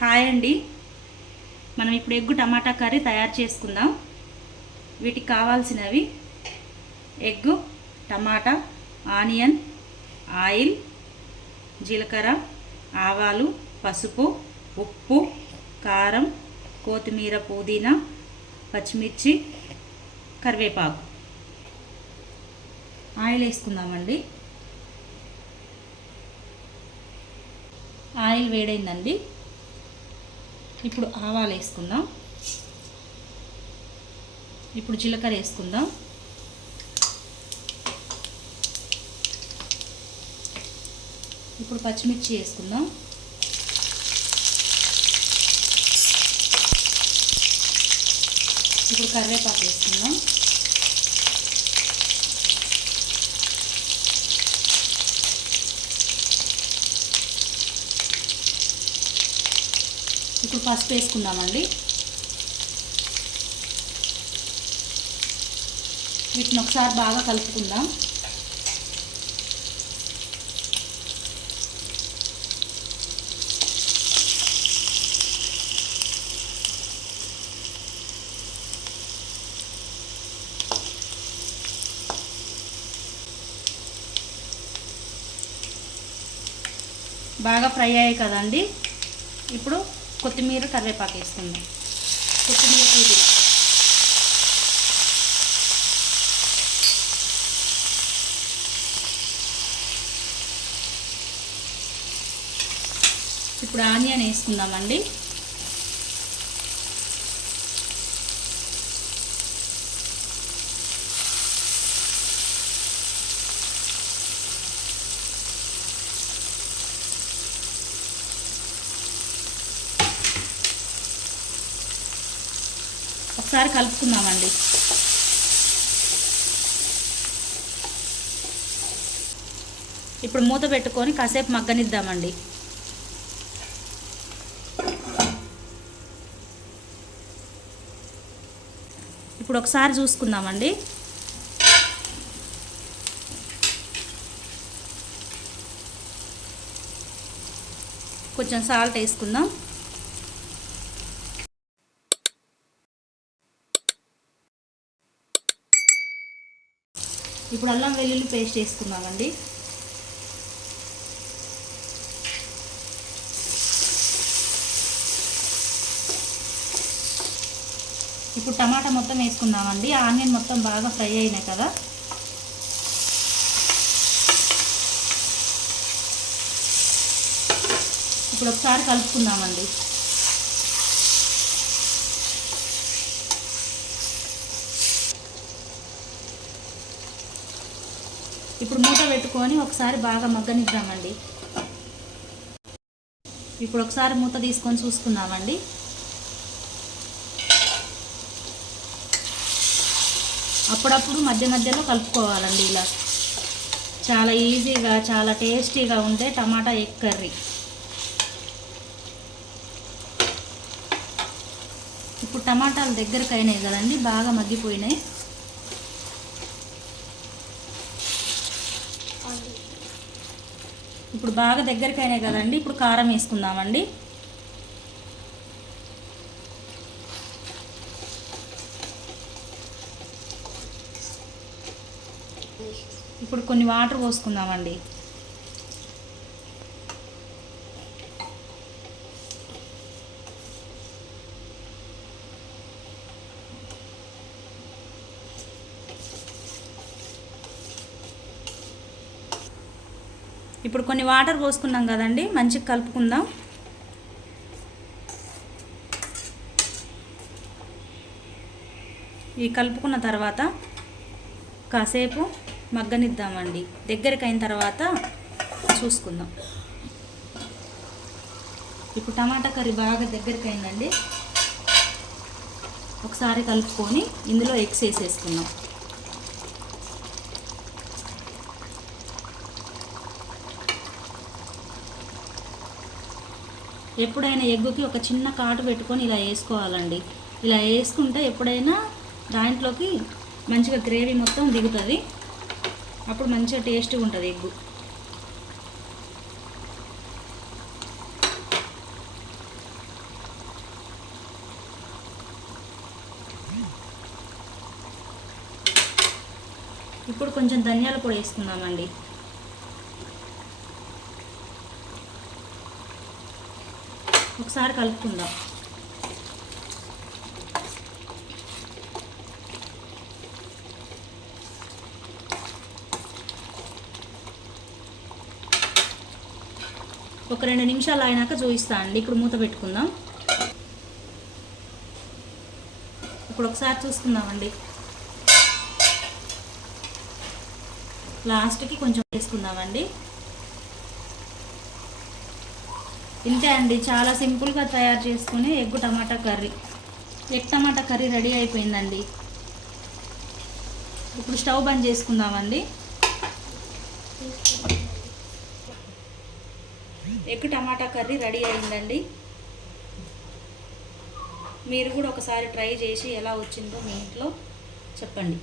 Hi అండి. మనం ఇప్పుడు ఎగ్గు టమాటా కర్రీ తయారు చేసుకుందాం. వీటికి కావాల్సినవి ఎగ్గు టమాటా ఆనియన్ ఆయిల్ జీలకర్ర ఆవాలు పసుపు ఉప్పు కారం కొత్తిమీర పుదీనా పచ్చిమిర్చి కరివేపాకు. ఆయిల్ వేసుకుందామండి. ఆయిల్ వేడైందండి. ఇప్పుడు ఆవాలు వేసుకుందాం. ఇప్పుడు జీలకర్ర వేసుకుందాం. ఇప్పుడు పచ్చిమిర్చి వేసుకుందాం. ఇప్పుడు కరివేపాకు వేసుకుందాం. ఇప్పుడు పసుపు వేసుకుందామండి. వీటిని ఒకసారి బాగా కలుపుకుందాం. బాగా ఫ్రై అయ్యాయి కదండి. ఇప్పుడు కొత్తిమీర కరివేపాకు వేసుకుందాం. కొత్తిమీర పుదీనా. ఇప్పుడు ఆనియన్ వేసుకుందామండి. ఒకసారి కలుపుకుందామండి. ఇప్పుడు మూత పెట్టుకొని కాసేపు మగ్గనిద్దామండి. ఇప్పుడు ఒకసారి చూసుకుందామండి. కొంచెం సాల్ట్ వేసుకుందాం. ఇప్పుడు అల్లం వెల్లుల్లి పేస్ట్ వేసుకున్నామండి. ఇప్పుడు టమాటా మొత్తం వేసుకుందామండి. ఆనియన్ మొత్తం బాగా ఫ్రై అయినాయి కదా. ఇప్పుడు ఒకసారి కలుపుకుందామండి. ఇప్పుడు మూత పెట్టుకొని ఒకసారి బాగా మగ్గనిద్దామండి. ఇప్పుడు ఒకసారి మూత తీసుకొని చూసుకుందామండి. అప్పుడప్పుడు మధ్య మధ్యలో కలుపుకోవాలండి ఇలా. చాలా ఈజీగా చాలా టేస్టీగా ఉండే టమాటా ఎగ్ కర్రీ. ఇప్పుడు టమాటాలు దగ్గరకు అయినాయి కదండి బాగా మగ్గిపోయినాయి. ఇప్పుడు బాగా దగ్గరికి అయినాయి కదండి. ఇప్పుడు కారం వేసుకుందామండి. ఇప్పుడు కొన్ని వాటర్ పోసుకుందామండి. ఇప్పుడు కొన్ని వాటర్ పోసుకున్నాం కదండి మంచిగా కలుపుకుందాం. ఈ కలుపుకున్న తర్వాత కాసేపు మగ్గనిద్దామండి. దగ్గరికి అయిన తర్వాత చూసుకుందాం. ఇప్పుడు టమాటా కర్రీ బాగా దగ్గరికి అయిందండి ఒకసారి కలుపుకొని ఇందులో ఎగ్స్ వేసేసుకుందాం. ఎప్పుడైనా ఎగ్గుకి ఒక చిన్న కాటు పెట్టుకొని ఇలా వేసుకోవాలండి. ఇలా వేసుకుంటే ఎప్పుడైనా దాంట్లోకి మంచిగా గ్రేవీ మొత్తం దిగుతుంది. అప్పుడు మంచిగా టేస్ట్గా ఉంటుంది ఎగ్గు. ఇప్పుడు కొంచెం ధనియాల పొడి వేసుకుందామండి. ఒకసారి కలుపుకుందాం. ఒక రెండు నిమిషాలు అయినాక చూపిస్తా అండి. ఇప్పుడు మూత పెట్టుకుందాం. ఇప్పుడు ఒకసారి చూసుకుందామండి. లాస్ట్కి కొంచెం వేసుకుందామండి. ఇంతే అండి చాలా సింపుల్గా తయారు చేసుకునే egg tomato curry. Egg tomato curry ready అయిపోయిందండి. ఇప్పుడు స్టవ్ బంద్ చేసుకుందామండి. ఎగ్ టమాటా కర్రీ రెడీ అయిందండి. మీరు కూడా ఒకసారి ట్రై చేసి ఎలా వచ్చిందో మీ ఇంట్లో చెప్పండి.